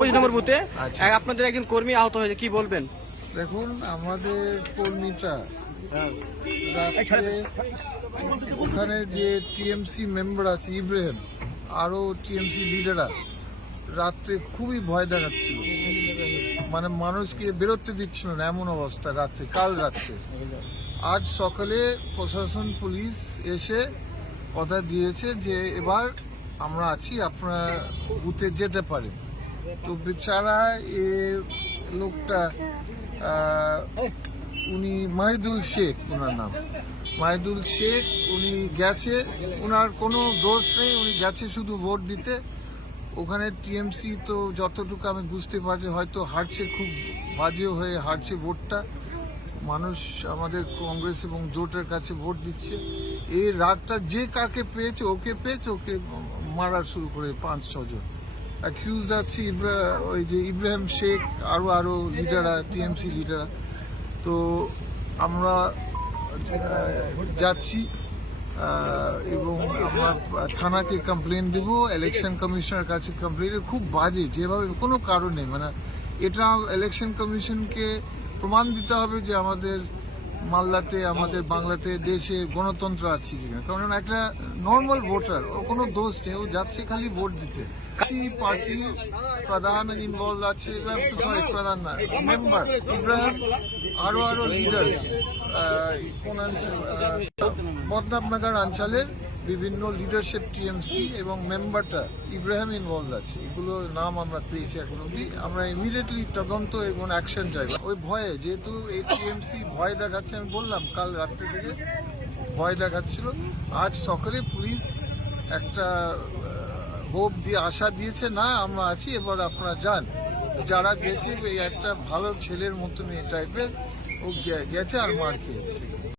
25 নম্বর বুথে আচ্ছা। আপনাদের একজন কর্মী আহত হয়েছে, কি বলবেন? দেখুন, আমাদের কর্মীটা রাত্রে ওখানে যে টিএমসি মেম্বার আছে ইব্রাহিম, আরও টিএমসি লিডাররা রাত্রে খুবই ভয় দেখাচ্ছিল, মানে মানুষকে বেরোতে দিচ্ছিল না, এমন অবস্থা রাত্রে, কাল রাত্রে। আজ সকালে প্রশাসন পুলিশ এসে কথা দিয়েছে যে এবার আমরা আছি, আপনারা বুথে যেতে পারেন। তো বেচারা এ লোকটা উনি মাহিদুল শেখ, ওনার নাম মাহিদুল শেখ, উনি গেছে, ওনার কোনো দোষ নেই, উনি গেছে শুধু ভোট দিতে। ওখানে টিএমসি তো যতটুকু আমি বুঝতে পারছি হয়তো হারছে, খুব বাজে হয়ে হারছে ভোটটা। মানুষ আমাদের কংগ্রেস এবং জোটের কাছে ভোট দিচ্ছে। এই রাতটা যে কাকে পেয়েছে, ওকে মারার শুরু করে 5-6 জন অ্যাকিউজড আছে, ওই যে ইব্রাহিম শেখ, আরো লিডাররা, টিএমসি লিডাররা। তো আমরা যাচ্ছি এবং আমরা থানাকে কমপ্লেন দেব, ইলেকশন কমিশনের কাছে কমপ্লেন। খুব বাজে, যেভাবে কোনো কারণ নেই, মানে এটা ইলেকশন কমিশনকে প্রমাণ দিতে হবে যে আমাদের মালদাতে, আমাদের বাংলাতে, দেশে গণতন্ত্র আছে কিনা। কারণ একটা নর্মাল ভোটার, ও কোনো দোষ নেই, ও যাচ্ছে খালি ভোট দিতে। পার্টি প্রধান ইনভলভ আছে, প্রধান না, মেম্বার ইব্রাহিম, আরো লিডার কোন অঞ্চল, পদ্মনাভনগর অঞ্চলের বিভিন্ন লিডারশিপ টিএমসি এবং মেম্বারটা ইব্রাহিম ইনভলভ আছে। এগুলো নাম আমরা পেয়েছি এখন অব্দি। আমরা ইমিডিয়েটলি তদন্ত এবং অ্যাকশন চাই। ওই ভয়ে, যেহেতু এই টিএমসি ভয় দেখাচ্ছে, আমি বললাম কাল রাত্রে থেকে ভয় দেখাচ্ছিল। আজ সকালে পুলিশ একটা হোপ দিয়ে, আশা দিয়েছে, না আমরা আছি, এবার আপনারা যান। যারা গেছে, একটা ভালো ছেলের মতন এই টাইপের, ও গেছে আর মার খেয়েছে।